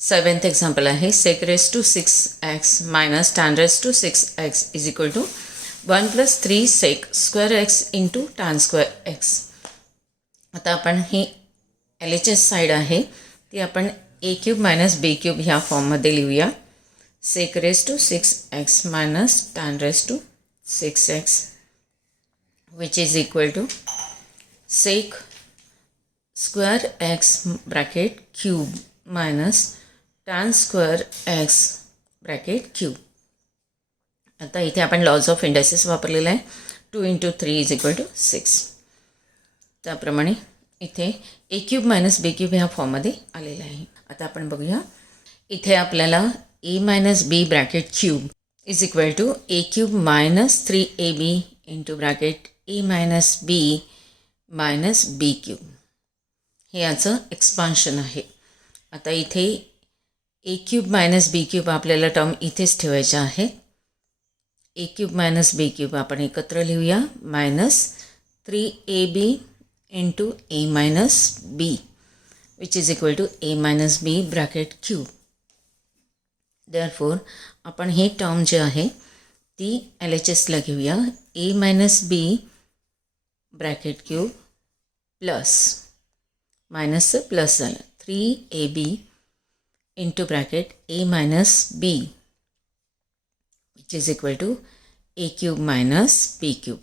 Seventh example आहे sec raise to 6x minus tan raise to 6x is equal to 1 + 3 sec square x into tan square x. आता आपण ही LHS side आहे ती आपण a³ minus b³ ह्या फॉर्ममध्ये लिहूया. Sec raise to 6x minus tan raise to 6x which is equal to sec square x bracket cube minus tan square x bracket cube. आता इथे आपण लॉज ऑफ इंडायसिस वापरलेला आहे. 2 × 3 इज इक्वल टू 6. त्याप्रमाणे इथे a³ मायनस b³ ह्या फॉर्ममध्ये आलेला आहे. आता आपण बघूया. इथे आपल्याला a minus b bracket cube is equal to a³ minus 3ab into bracket a minus b minus b³ हे याचं एक्सपान्शन आहे. आता इथे a³ मायनस b³ आपल्याला टर्म इथेच ठेवायच्या आहेत. a³ मायनस b³ आपण एकत्र लिहूया. Minus 3ab into a minus b which is equal to a minus b bracket cube. Therefore आपण ही टर्म जी आहे ती LHSला घेऊया. a minus b bracket cube plus मायनसचं प्लस झालं 3ab into bracket a minus b which is equal to a³ minus b³.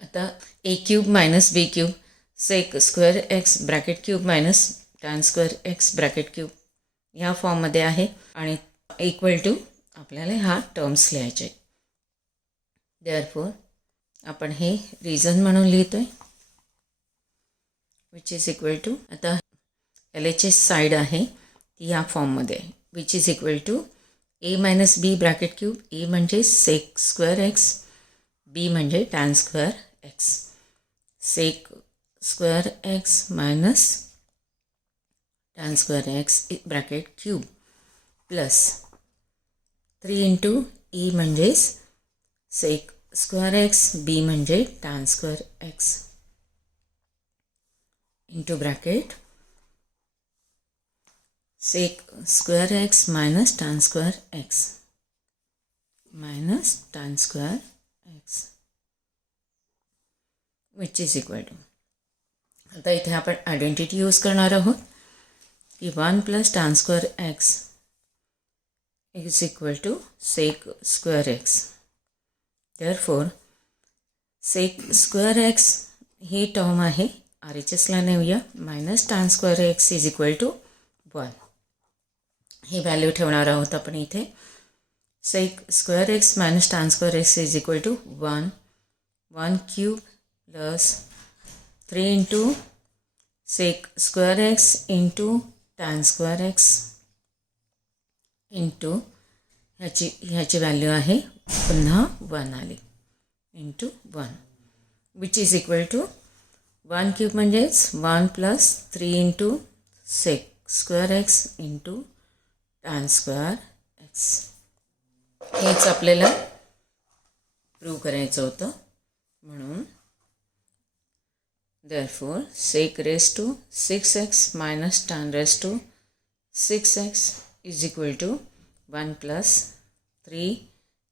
आता a³ minus b³ sec square x bracket cube minus tan square x bracket cube ह्या फॉर्ममध्ये आहे आणि equal to आपल्याला हा terms लिहायचे. Therefore आपण हे रिझन म्हणून लिहितो आहे विच इज इक्वल टू आता LHS साईड आहे ती या फॉर्ममध्ये आहे. Which is equal to a minus b bracket cube. a म्हणजे सेक स्क्वेअर एक्स, b म्हणजे tan square x. Sec square x minus tan square x bracket cube plus 3 into e म्हणजेच sec square x, b म्हणजे tan square x into bracket sec square x minus tan square x minus tan square x which is equal to आता इथे आपण identity use करणार आहोत की 1 + tan square x is equal to sec square x. Therefore sec square x ही term आहे RHSला नेऊया. Minus tan square x is equal to 1 ही व्हॅल्यू ठेवणार आहोत आपण इथे. Sec square x minus tan square x is equal to 1³ plus 3 into sec square x into tan square x into ह्याची व्हॅल्यू आहे पुन्हा 1 आली into 1 which is equal to 1³ म्हणजेच 1 + 3 into sec square x into tan square x. हेच आपल्याला prove करायचं होतं. म्हणून therefore sec raise to 6x minus tan raise to 6x is equal to 1 + 3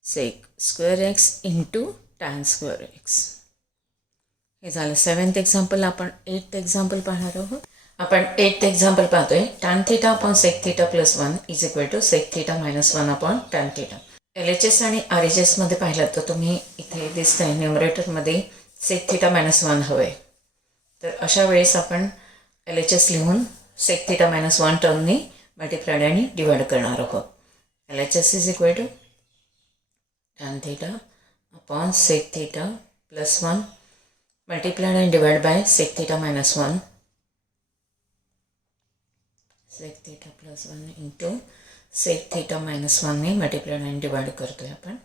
sec square x into tan square x. हे झालं 7th example. आपण 8th example पाहणार आहोत. आपण 8th एक्झाम्पल पाहतोय. Tan theta upon sec theta plus 1 is equal to sec theta minus 1 upon tan theta. LHS आणि RHSमध्ये पाहिलं तर तुम्ही इथे दिसतंय न्युमरेटरमध्ये सेक थीटा मायनस 1 हवं आहे. तर अशा वेळेस आपण LHS लिहून सेक थीटा मायनस 1 टर्मने मल्टिप्लाइड आणि डिवाइड करणार आहोत. LHS is equal to tan theta upon sec theta plus 1 multiplied and divided by sec theta minus 1 sec theta plus 1 into sec theta minus 1 ने multiplied and divide करतोय आपण.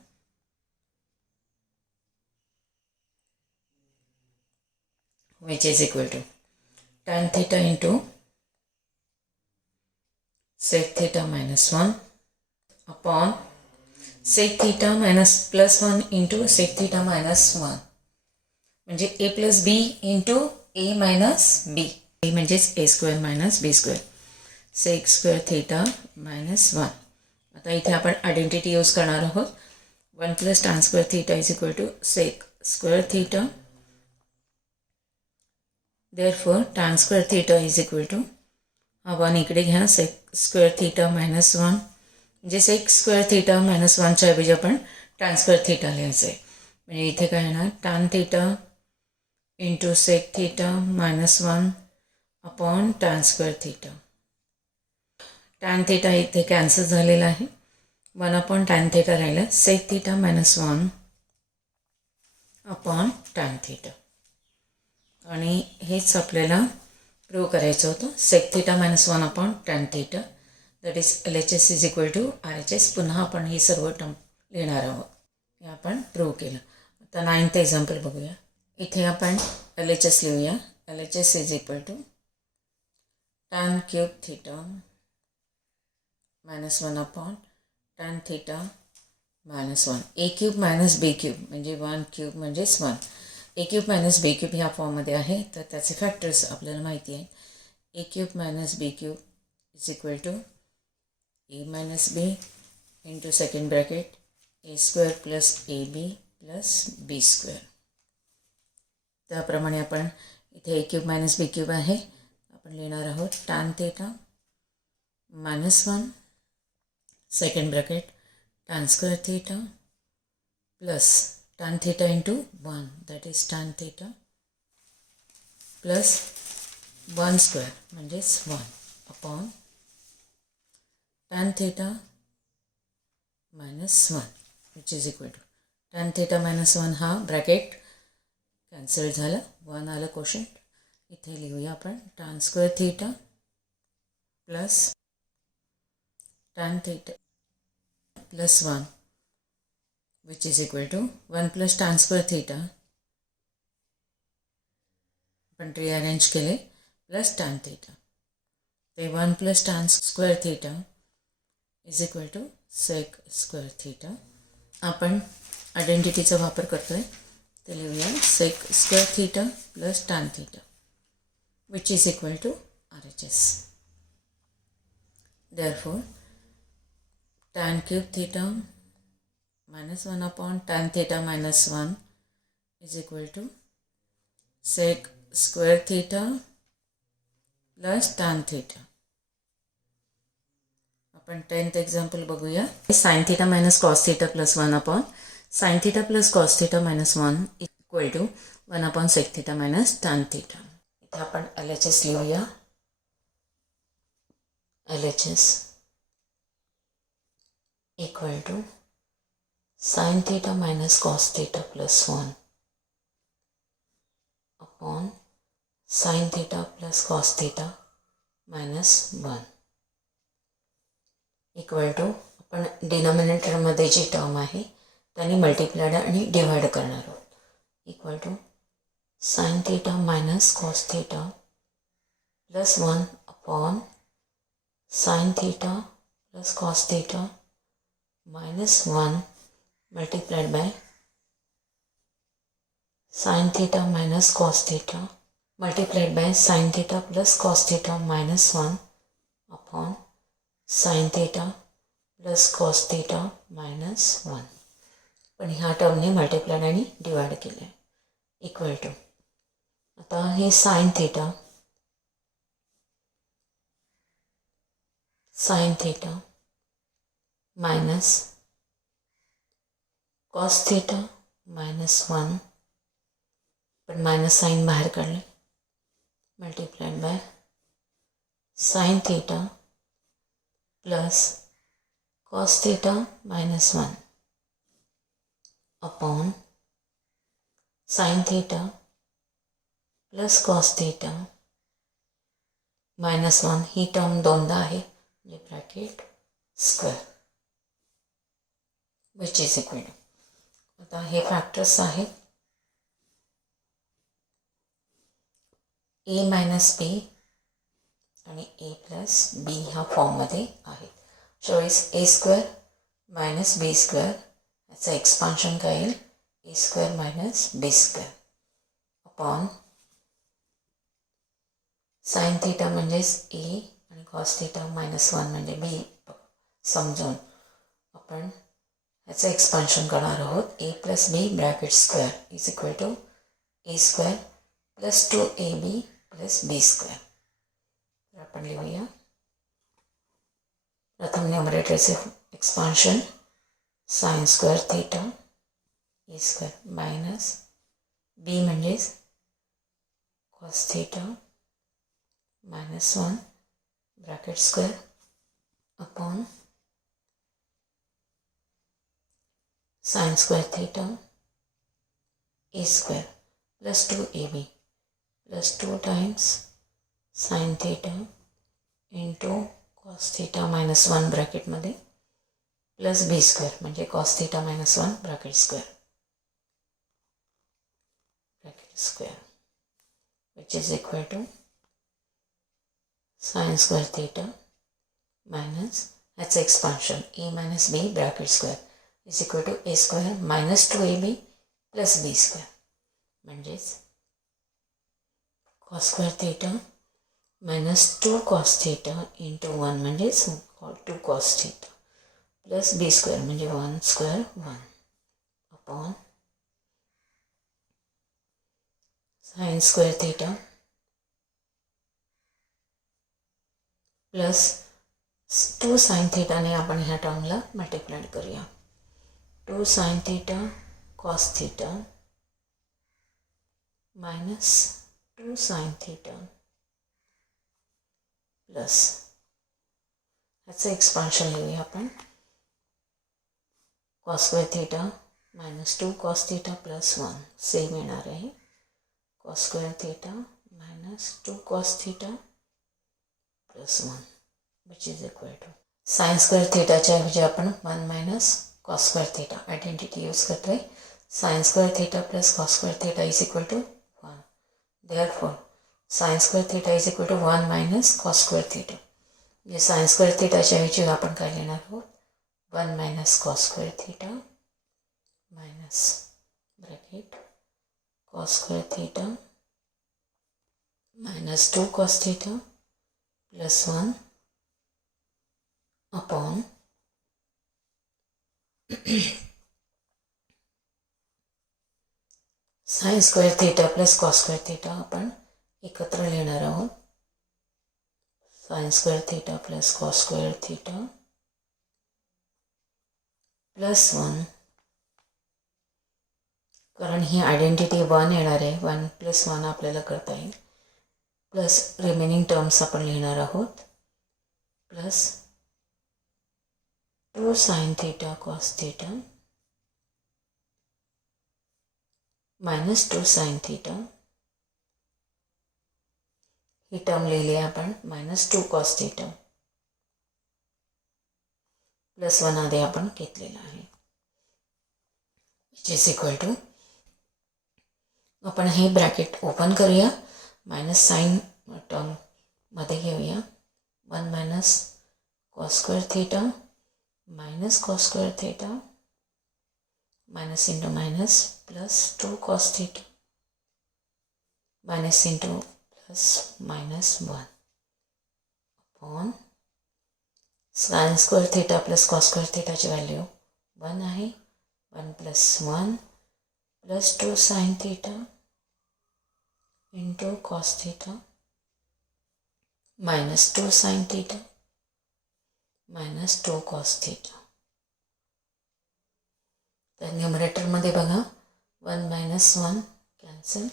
which is equal to tan theta into sec theta minus 1 upon sec theta minus plus 1 into sec theta minus 1 म्हणजे a + b into a minus b. a म्हणजेच a² minus b². Sec square theta minus 1. आता इथे आपण identity use करणार आहोत. 1 plus tan square theta is equal to sec square theta. Therefore tan square theta is equal to हा 1 इकडे घ्या, सेक square theta minus 1. म्हणजे सेक स्क्वेअर थीटा मायनस 1च्या ऐवजी आपण टॅन स्क्वेअर थीटा लिहायचं आहे. म्हणजे इथे काय येणार, tan theta into sec theta minus 1 upon tan square theta. Tan theta इथे कॅन्सल झालेला आहे. 1 अपॉन टॅन थीटा राहिला, sec theta minus 1 upon tan theta. आणि हेच आपल्याला प्रूव्ह करायचं होतं. Sec theta minus 1 upon tan theta that is LHS is equal to RHS. पुन्हा आपण ही सर्व टर्म लिहिणार आहोत. हे आपण प्रूव्ह केलं. आता 9th एक्झाम्पल बघूया. इथे आपण LHS लिहूया. LHS is equal to tan cube theta minus 1 upon tan theta minus 1. A cube minus B cube म्हणजे 1 क्यूब म्हणजेच 1. A cube minus B cube ह्या फॉर्ममध्ये आहे, तर त्याचे फॅक्टर्स आपल्याला माहिती आहे. A cube minus B cube is equal to A minus B into second bracket A square plus A B plus B square. त्याप्रमाणे आपण इथे A cube minus B cube आहे, आपण लिहिणार आहोत tan theta minus 1 second bracket tan square theta plus tan theta into 1 that is tan theta plus 1 square म्हणजेच 1 upon tan theta minus 1 which is equal to tan theta minus 1 हा bracket cancel झाला, 1 आलं quotient. इथे लिहूया आपण tan square theta plus tan theta plus 1 which is equal to 1 plus tan square theta आपण rearrange केले plus tan theta. ते 1 plus tan square theta is equal to sec square theta. आपण आयडेंटिटीचा वापर करतोय, ते लिहूया sec square theta plus tan theta which is equal to RHS. Therefore tan cube theta minus 1 upon tan theta minus 1 is equal to sec square theta plus tan theta. आपण 10th example बघूया. sin theta minus cos theta plus 1 upon sin theta plus cos theta minus 1 equal to 1 upon sec theta minus tan theta. इथे आपण LHS लिहूया. LHS equal to sin theta minus cos theta plus 1 upon sin theta plus cos theta minus 1 equal to आपण डिनॉमिनेटरमध्ये जी term आहे त्याने multiplied आणि divide करणार आहोत. Equal to sin theta minus cos theta plus 1 upon sin theta plus cos theta minus 1 multiplied by sin theta minus cos theta multiplied by sin theta plus cos theta minus 1 upon sin theta plus cos theta minus 1. पण ह्या टर्मने multiplied आणि divide केले आहे. Equal to आता हे sin theta minus cos theta minus 1 पण minus sign बाहेर काढले multiplied by sin theta plus cos theta minus 1 upon sin theta plus cos theta minus 1 ही टर्म दोनदा आहे म्हणजे bracket square which is equal to आता हे फॅक्टर्स आहेत ए मायनस बी आणि ए प्लस बी ह्या फॉर्ममध्ये आहेत. चॉईस ए स्क्वेअर मायनस बी स्क्वेअर याचं एक्सपान्शन काय येईल ए स्क्वेअर मायनस बी स्क्वेअर अपॉन साइन थीटा म्हणजेच ए आणि कॉस थिटा -1 म्हणजे बी समजून आपण याचं एक्सपान्शन करणार आहोत. A plus B bracket square is equal to A square plus 2ab plus B square. तर आपण लिहूया. प्रथम न्यूमरेटरचे expansion sine square theta A square minus B म्हणजेच cos theta -1 bracket square upon sine square theta A square plus 2ab plus 2 times sine theta into cos theta -1 ब्रॅकेटमध्ये plus B square म्हणजे cos theta -1 bracket square which is equal to sin square theta minus that's expansion a minus b bracket square is equal to a square minus 2ab plus b square म्हणजेच cos square theta minus 2 cos theta into 1 म्हणजेच 2 cos theta plus b square म्हणजे 1 square 1 upon sin square theta plus 2 sin theta ने आपण ह्या टर्मला multiply करूया. 2 sin theta cos theta minus 2 sin theta plus याचं expansion लिहूया आपण. cos square theta minus 2 cos theta plus 1 same येणार आहे. cos square theta minus 2 cos theta plus 1 which is equal to sin square theta च्या ऐवजी आपण 1 minus cos square theta identity use करतोय. sin square theta plus cos square theta is equal to 1. Therefore sin square theta is equal to 1 minus cos square theta. म्हणजे sin square theta च्या ऐवजी आपण काय लिहिणार आहोत 1 minus cos square theta minus bracket cos square theta minus 2 cos theta plus 1 upon sin square theta plus cos square theta आपण एकत्र लिहिणार आहोत. sin square theta plus cos square theta plus 1 कारण ही आयडेंटिटी 1 येणार आहे. 1 प्लस 1 आपल्याला करता येईल. प्लस रिमेनिंग टर्म्स आपण लिहिणार आहोत. Plus 2 sin theta cos theta minus 2 sin theta ही टर्म लिहिली आपण -2 cos theta प्लस 1 आधी आपण घेतलेला आहे which is equal to आपण हे ब्रॅकेट ओपन करूया. मायनस साइन टर्म मध्ये घेऊया. 1 minus cos square theta minus cos square theta minus into minus plus 2 cos theta minus into plus minus 1 upon sin square theta plus cos square theta ची value 1 आहे. 1 plus 1 plus 2 sin theta into cos theta minus 2 sin theta minus 2 cos theta. तर न्यूमरेटरमध्ये बघा 1 minus 1 cancel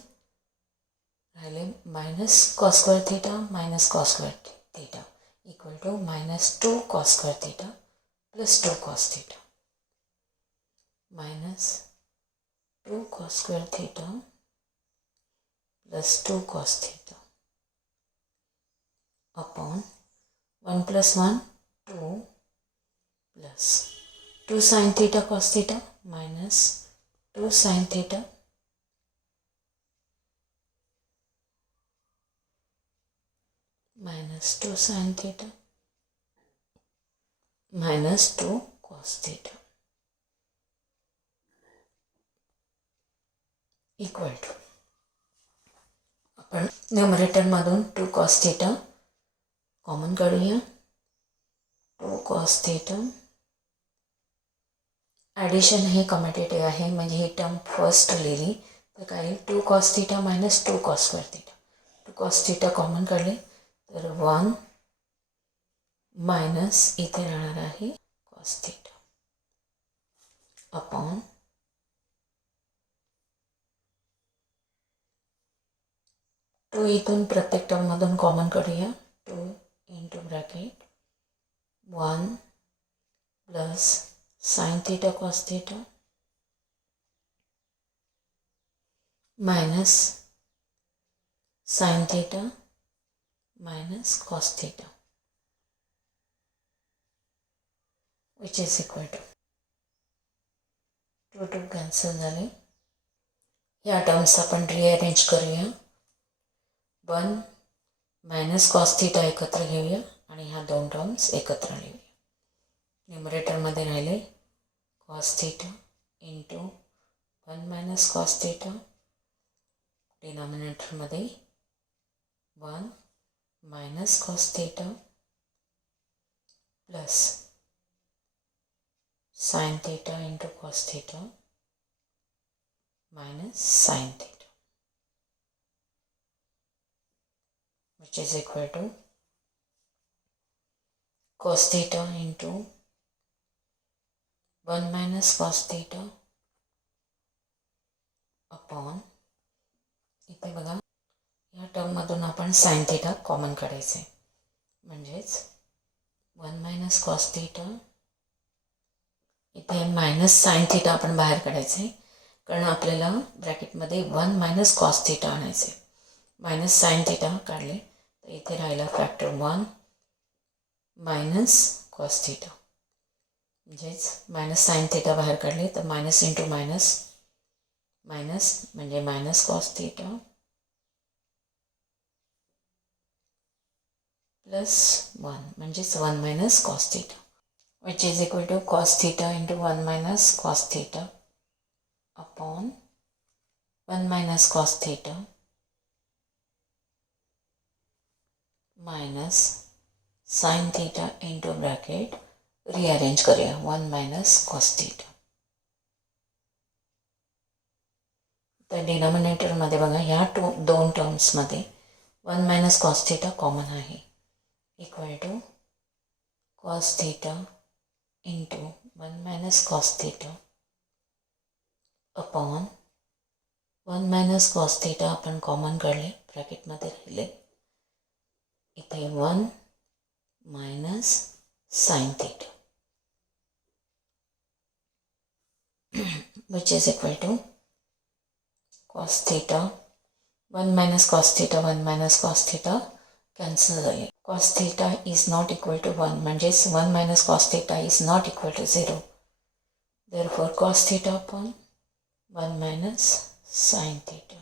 राहिले minus cos square theta minus cos square theta equal to minus 2 cos square theta plus 2 cos theta minus 2 cos square theta plus 2 cos theta upon 1 plus 1 2 plus 2 sin theta cos theta minus 2 sin theta minus 2 sin theta minus 2 cos theta equal to आपण न्यूमरेटरमधून 2 cos theta common काढूया. 2 cos theta. Addition हे commutative आहे, म्हणजे ही term first लिहिली तर काय येईल, 2 cos theta minus 2 cos square theta. 2 cos theta common काढले तर 1 मायनस इथे राहणार आहे cos थीटा अपॉन 2 इथून प्रत्येक टर्ममधून कॉमन काढूया. 2 into bracket 1 plus sine theta cos theta minus sine theta minus cos theta which is equal to 2 cancel झाले. या टर्म्स आपण रिअरेंज करूया. 1 मायनस cos थीटा एकत्र घेऊया आणि ह्या दोन टर्म्स एकत्र लिहूया. न्यूमरेटरमध्ये राहिले cos theta into 1 minus cos theta. डिनॉमिनेटरमध्ये 1 minus cos theta plus sin theta into cos theta minus sin theta which is equal to cos theta into 1 minus cos theta upon, इथे बघा या टर्ममधून आपण sin theta कॉमन काढायचे, म्हणजेच 1 minus cos theta. इथे minus sin theta आपण बाहेर काढायचे, कारण आपल्याला ब्रॅकेटमध्ये 1 minus cos theta आणायचे. मायनस sin theta काढले तर इथे राहिला फॅक्टर 1 मायनस cos थीटा, म्हणजेच मायनस साइन थीटा बाहेर काढले तर मायनस इंटू मायनस मायनस म्हणजे मायनस cos थीटा प्लस 1 म्हणजेच 1 minus cos theta which is equal to cos theta into 1 minus cos theta upon 1 minus cos theta minus sine theta into bracket rearrange करूया 1 minus cos theta. तर डिनॉमिनेटरमध्ये बघा ह्या दोन टर्म्समध्ये 1 minus cos theta common आहे, equal to cos theta into 1 minus cos theta upon 1 minus cos theta आपण common काढले, ब्रॅकेटमध्ये राहिले इथे 1 minus sine theta which is equal to cos theta 1 minus cos theta 1 minus cos theta cancel झाले. cos theta is not equal to 1 म्हणजेच 1 minus cos theta is not equal to 0. therefore cos theta upon 1 minus sin theta.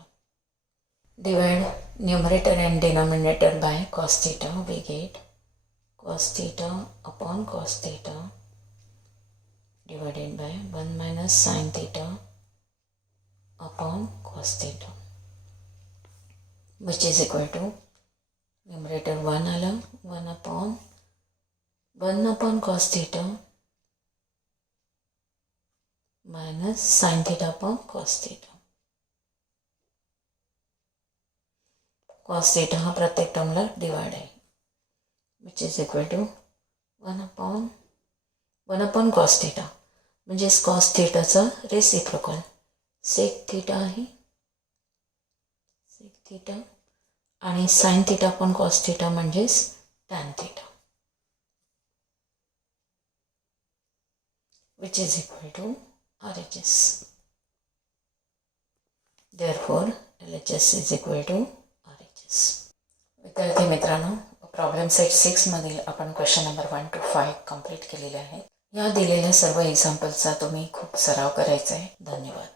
Divide numerator and denominator by cos theta, we get cos theta upon cos theta divided by 1 minus sin theta upon cos theta which is equal to numerator 1 आला 1 upon cos theta minus sin theta upon cos theta. cos theta हा प्रत्येक टर्मला divide आहे, which is equal to 1 upon cos theta म्हणजेच cos थीटाचा reciprocal sec theta आहे, sec theta आणि sin theta upon cos theta म्हणजेच tan theta which is equal to RHS. therefore LHS is equal to RHS. विद्यार्थी मित्रांनो, problem set 6 मधील आपण question number 1 to 5 complete केलेले आहे. या दिलेल्या सर्व एक्झाम्पल्सचा तुम्ही खूप सराव करायचा आहे. धन्यवाद.